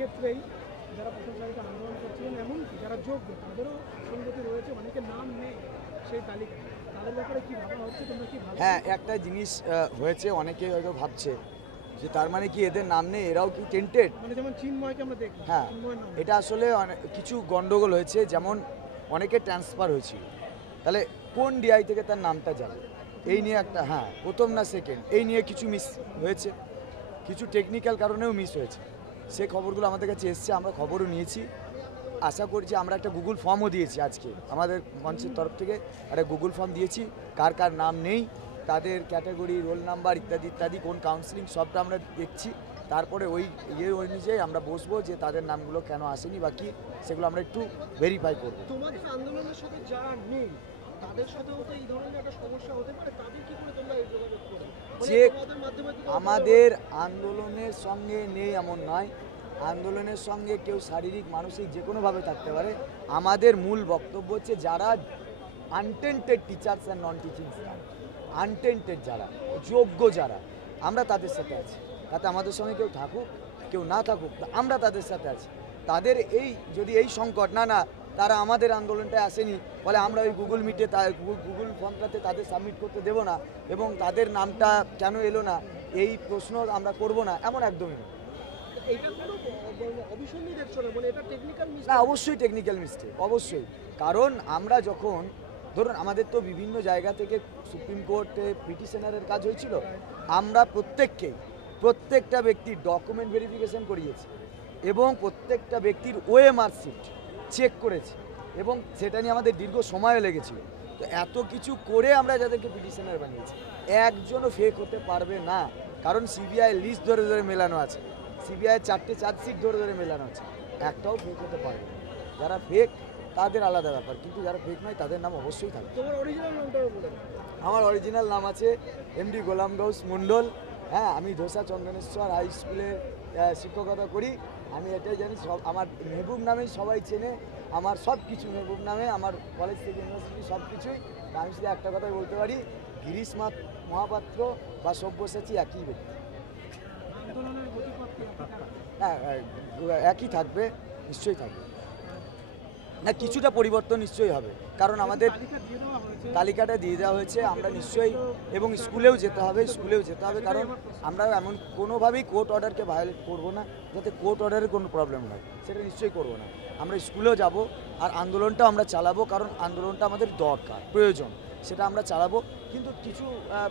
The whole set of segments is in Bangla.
ক্ষেত্রেই যারা প্রথম সারিতে আন্দোলন করছিলেন এমনকি যারা যোগ্য তাদেরও সঙ্গতি রয়েছে, অনেকে নাম নেই সেই তালিকায়, তাদের ব্যাপারে কি ভাবা হচ্ছে, তোমরা কি ভাবছো? হ্যাঁ, একটা জিনিস হয়েছে, অনেকে হয়তো ভাবছে যে তার মানে কি এদের নাম নেই, এরাও কি টেন্টেড। মানে যেমন চিন্ময়কে আমরা দেখি, হ্যাঁ, চিন্ময়ের নাম এটা আসলে কিছু গন্ডগোল হয়েছে, যেমন অনেকে ট্রান্সফার হয়েছিল, তাহলে কোন ডিআই থেকে তার নামটা যাবে এই নিয়ে একটা, হ্যাঁ প্রথম না সেকেন্ড, এই নিয়ে কিছু মিস হয়েছে, কিছু টেকনিক্যাল কারণেও মিস হয়েছে। সেই খবরগুলো আমাদের কাছে এসছে, আমরা খবরও নিয়েছি। আশা করছি, আমরা একটা গুগল ফর্মও দিয়েছি আজকে আমাদের মঞ্চের তরফ থেকে, একটা গুগল ফর্ম দিয়েছি, কার কার নাম নেই, তাদের ক্যাটাগরি, রোল নাম্বার ইত্যাদি ইত্যাদি, কোন কাউন্সিলিং, সবটা আমরা দেখছি। তারপরে ওই অনুযায়ী আমরা বসবো যে তাদের নামগুলো কেন আসেনি বা কি, সেগুলো আমরা একটু ভেরিফাই করবো। তোমাদের আন্দোলনের সাথে যারা নেই তাদের সাথেও তো এই ধরনের একটা সমস্যা হতে পারে, তাদের কি করে তোমরা এই যোগাযোগ করো? যে আমাদের আন্দোলনের সঙ্গে নেই এমন নয়, আন্দোলনের সঙ্গে কেউ শারীরিক মানসিক যে কোনোভাবে থাকতে পারে। আমাদের মূল বক্তব্য হচ্ছে যারা untainted teachers and non teaching staff, untainted যারা, যোগ্য যারা, আমরা তাদের সাথে আছি। তাতে আমাদের সঙ্গে কেউ থাকুক কেউ না থাকুক, আমরা তাদের সাথে আছি। তাদের এই যদি এই সংকট না তারা আমাদের আন্দোলনটায় আসেনি, ফলে আমরা ওই গুগল মিটে গুগল ফর্মটাতে তাদের সাবমিট করতে দেবো না, এবং তাদের নামটা কেন এলো না এই প্রশ্ন আমরা করব না, এমন একদমই না। না, অবশ্যই টেকনিক্যাল মিস্টেক, অবশ্যই। কারণ আমরা যখন ধরুন আমাদের তো বিভিন্ন জায়গা থেকে সুপ্রিম কোর্টে পিটিশনারের কাজ হয়েছিল, আমরা প্রত্যেকটা ব্যক্তির ডকুমেন্ট ভেরিফিকেশন করিয়েছি এবং প্রত্যেকটা ব্যক্তির ওএমআর শিট চেক করেছি, এবং সেটা নিয়ে আমাদের দীর্ঘ সময়ও লেগেছিল। তো এত কিছু করে আমরা যাদেরকে পিটিশনার বানিয়েছি, একজনও ফেক হতে পারবে না, কারণ সিবিআই লিস্ট ধরে ধরে মেলানো আছে, সিবিআই 4টে চার্জশিট ধরে ধরে মেলানো আছে, একটাও ফেক হতে পারবে না। যারা ফেক তাদের আলাদা ব্যাপার, কিন্তু যারা ফেক নয় তাদের নাম অবশ্যই থাকবে। তোমার অরিজিনাল নামটা বলে? আমার অরিজিনাল নাম আছে এমডি গোলাম গৌস মণ্ডল। হ্যাঁ, আমি ধোসা চন্দনেশ্বর হাই স্কুলের শিক্ষকতা করি। আমি এটাই জানি, সব আমার মেহবুব নামেই সবাই চেনে, আমার সব কিছু মেহবুব নামে, আমার কলেজ থেকে ইউনিভার্সিটি সব কিছুই। আমি শুধু একটা কথাই বলতে পারি, গিরিশ মহাপাত্র বা সব্যসাচী একই ব্যক্তি। হ্যাঁ, একই থাকবে, নিশ্চয়ই থাকবে। না, কিছুটা পরিবর্তন নিশ্চয়ই হবে, কারণ আমাদের তালিকাটা দিয়ে দেওয়া হয়েছে, আমরা নিশ্চয়ই, এবং স্কুলেও যেতে হবে, কারণ আমরা এমন কোনোভাবেই কোর্ট অর্ডারকে ভায়োলেট করব না, যাতে কোর্ট অর্ডারের কোনো প্রবলেম হয়, সেটা নিশ্চয়ই করব না। আমরা স্কুলেও যাব, আর আন্দোলনটাও আমরা চালাবো, কারণ আন্দোলনটা আমাদের দরকার, প্রয়োজন, সেটা আমরা চালাবো। কিন্তু কিছু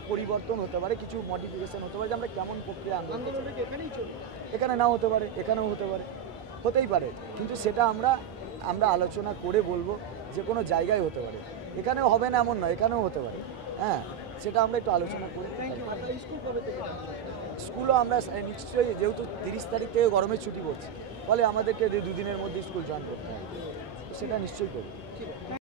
পরিবর্তন হতে পারে, কিছু মডিফিকেশন হতে পারে, যে আমরা কেমন প্রক্রিয়া আন্দোলনটা এখানেই চলবে, এখানে নাও হতে পারে, এখানেও হতে পারে, হতেই পারে, কিন্তু সেটা আমরা আলোচনা করে বলবো। যে কোনো জায়গায় হতে পারে, এখানেও হবে না এমন নয়, এখানেও হতে পারে। হ্যাঁ, সেটা আমরা একটু আলোচনা করি। স্কুলও আমরা নিশ্চয়ই, যেহেতু 30 তারিখ থেকে গরমের ছুটি পড়ছে, ফলে আমাদেরকে 2 দিনের মধ্যে স্কুল জয়েন করতে হবে, সেটা নিশ্চয়ই করি।